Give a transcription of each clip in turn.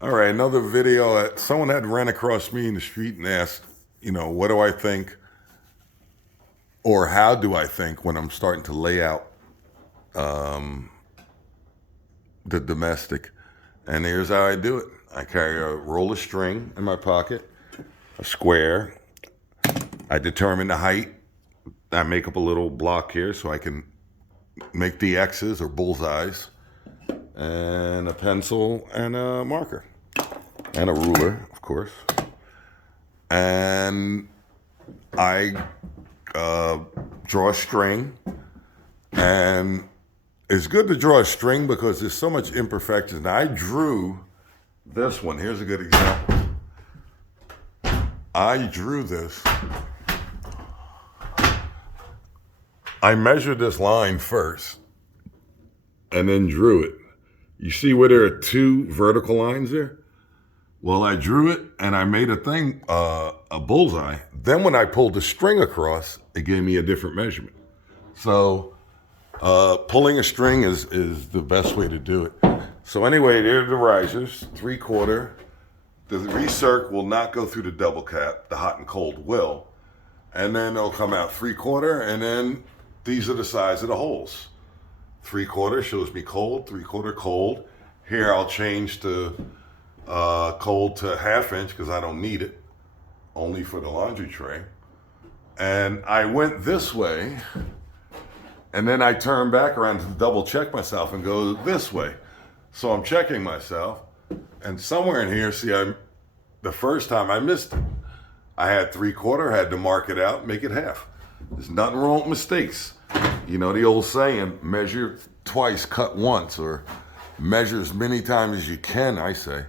All right, another video. Someone had ran across me in the street and asked, what do I think or how do I think when I'm starting to lay out the domestic? And here's how I do it. I carry a roll of string in my pocket, a square. I determine the height. I make up a little block here so I can make the X's or bullseyes, and a pencil and a marker and a ruler, of course. And I draw a string, and it's good to draw a string because there's so much imperfections. Now, I drew this one. Here's a good example. I drew this. I measured this line first and then drew it. You see where there are two vertical lines there? Well, I drew it and I made a bullseye. Then when I pulled the string across, it gave me a different measurement. So pulling a string is the best way to do it. So anyway, there are the risers, 3/4. The recirc will not go through the double cap. The hot and cold will. And then they'll come out 3/4, and then these are the size of the holes. 3/4 shows me cold, 3/4 cold. Here I'll change to cold to 1/2 inch because I don't need it, only for the laundry tray. And I went this way, and then I turn back around to double check myself and go this way. So I'm checking myself, and somewhere in here, the first time I missed it. I had 3/4, had to mark it out, make it 1/2. There's nothing wrong with mistakes. You know the old saying, measure twice, cut once, or measure as many times as you can, I say.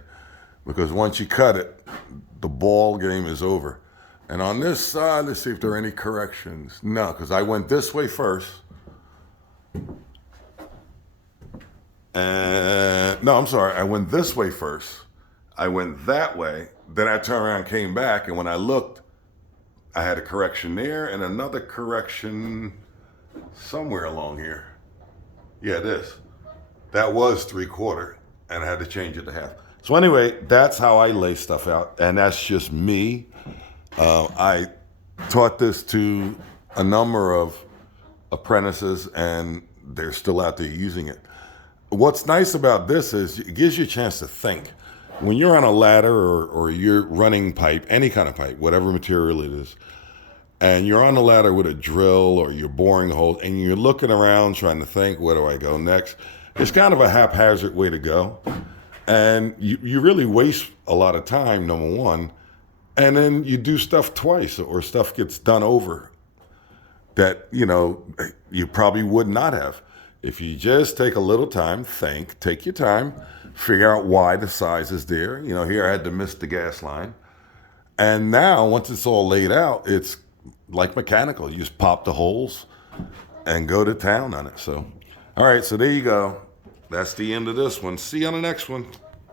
Because once you cut it, the ball game is over. And on this side, let's see if there are any corrections. No, because I went this way first. No, I'm sorry. I went this way first. I went that way. Then I turned around, came back, and when I looked, I had a correction there and another correction somewhere along here. Yeah, this. That was 3/4, and I had to change it to 1/2. So anyway, that's how I lay stuff out, and that's just me. I taught this to a number of apprentices, and they're still out there using it. What's nice about this is it gives you a chance to think. When you're on a ladder or you're running pipe, any kind of pipe, whatever material it is, and you're on a ladder with a drill or you're boring holes and you're looking around trying to think, where do I go next? It's kind of a haphazard way to go. And you really waste a lot of time, number one, and then you do stuff twice or stuff gets done over that, you probably would not have. If you just take a little time, take your time, figure out why the size is there. Here I had to miss the gas line. And now, once it's all laid out, it's like mechanical. You just pop the holes and go to town on it. So, all right, so there you go. That's the end of this one. See you on the next one.